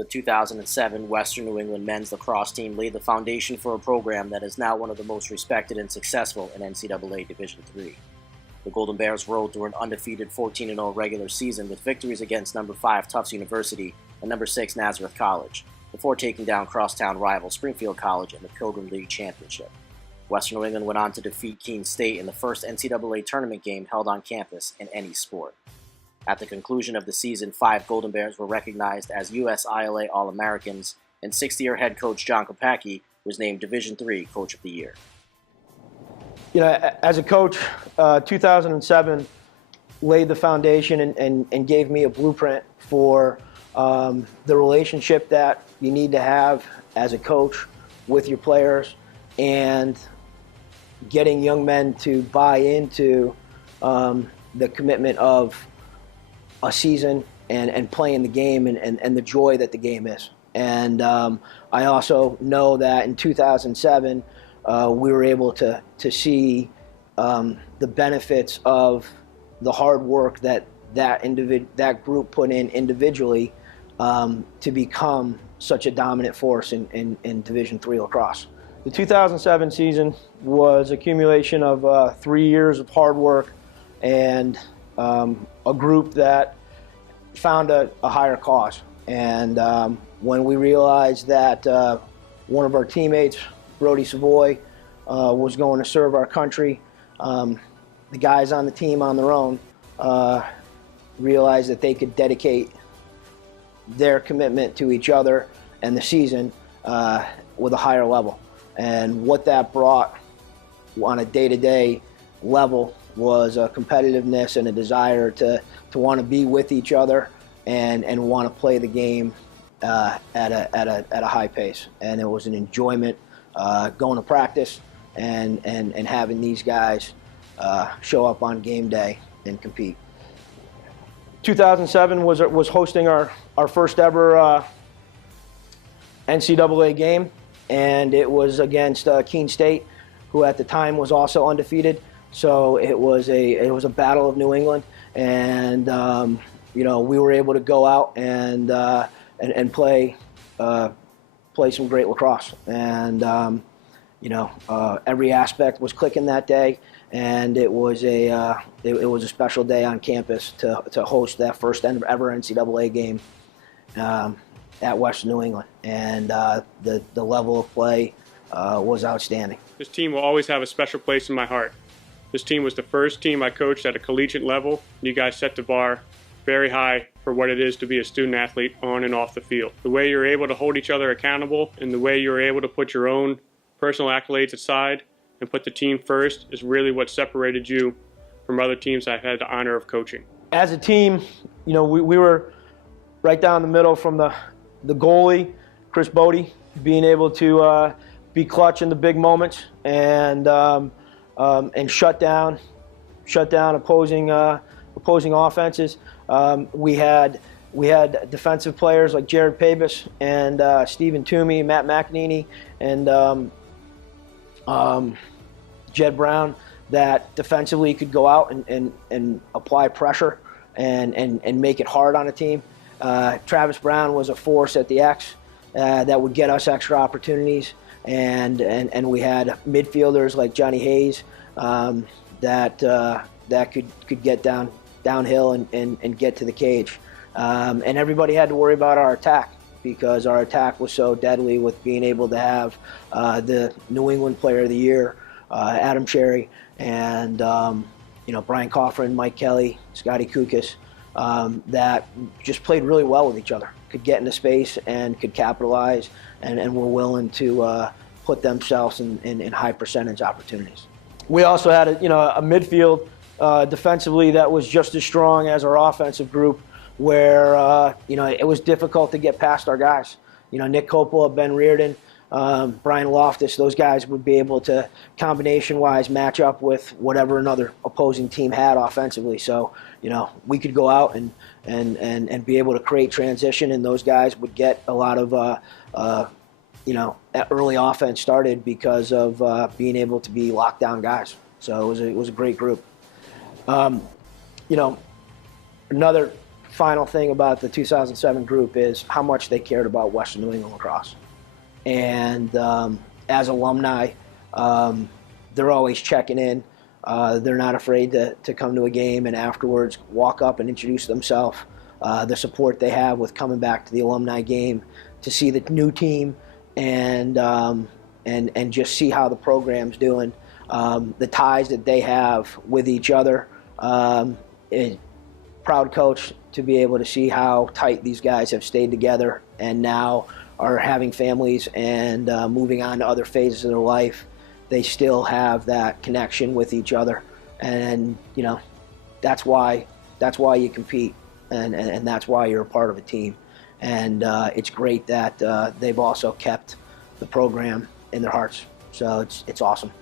The 2007 Western New England men's lacrosse team laid the foundation for a program that is now one of the most respected and successful in NCAA Division III. The Golden Bears rode through an undefeated 14-0 regular season with victories against number 5 Tufts University and number 6 Nazareth College, before taking down crosstown rival Springfield College in the Pilgrim League Championship. Western New England went on to defeat Keene State in the first NCAA tournament game held on campus in any sport. At the conclusion of the season, 5 Golden Bears were recognized as USILA All-Americans, and 60-year head coach John Kopacki was named Division III Coach of the Year. You know, as a coach, 2007 laid the foundation and gave me a blueprint for the relationship that you need to have as a coach with your players, and getting young men to buy into the commitment of a season and playing the game and the joy that the game is. And I also know that in 2007, we were able to see the benefits of the hard work that group put in individually to become such a dominant force in Division III lacrosse. The 2007 season was accumulation of 3 years of hard work and a group that found a higher cause. And when we realized that one of our teammates, Brody Savoy, was going to serve our country, the guys on the team on their own realized that they could dedicate their commitment to each other and the season with a higher level. And what that brought on a day-to-day level was a competitiveness and a desire to want to be with each other and want to play the game at a high pace. And it was an enjoyment going to practice and having these guys show up on game day and compete. 2007 was hosting our first ever NCAA game, and it was against Keene State, who at the time was also undefeated. So it was a battle of New England, and you know, we were able to go out and play some great lacrosse. And you know, every aspect was clicking that day, and it was a special day on campus to host that first ever NCAA game at Western New England. And the level of play was outstanding. This team will always have a special place in my heart. This team was the first team I coached at a collegiate level. You guys set the bar very high for what it is to be a student athlete on and off the field. The way you're able to hold each other accountable and the way you're able to put your own personal accolades aside and put the team first is really what separated you from other teams I've had the honor of coaching. As a team, you know, we were right down the middle from the goalie, Chris Bodie, being able to be clutch in the big moments and shut down opposing offenses. We had defensive players like Jared Pabus and Stephen Toomey, Matt McNeely, and Jed Brown, that defensively could go out and apply pressure and make it hard on a team. Travis Brown was a force at the X that would get us extra opportunities, and we had midfielders like Johnny Hayes that could get downhill and get to the cage. And everybody had to worry about our attack, because our attack was so deadly, with being able to have the New England Player of the Year, Adam Cherry, and you know, Brian Coffrin, Mike Kelly, Scotty Kukas, that just played really well with each other, could get into space and could capitalize, and were willing to put themselves in high percentage opportunities. We also had a midfield defensively that was just as strong as our offensive group, where you know, it was difficult to get past our guys. You know, Nick Coppola, Ben Reardon, Brian Loftus, those guys would be able to combination-wise match up with whatever another opposing team had offensively. So, you know, we could go out and be able to create transition, and those guys would get a lot of you know, early offense started because of being able to be lockdown guys. So it was a great group. You know, another final thing about the 2007 group is how much they cared about Western New England lacrosse. And as alumni, they're always checking in. They're not afraid to come to a game and afterwards walk up and introduce themselves. The support they have with coming back to the alumni game to see the new team and just see how the program's doing. The ties that they have with each other. Proud coach to be able to see how tight these guys have stayed together and now are having families and moving on to other phases of their life. They still have that connection with each other, and you know, that's why you compete, and that's why you're a part of a team. And it's great that they've also kept the program in their hearts. So it's awesome.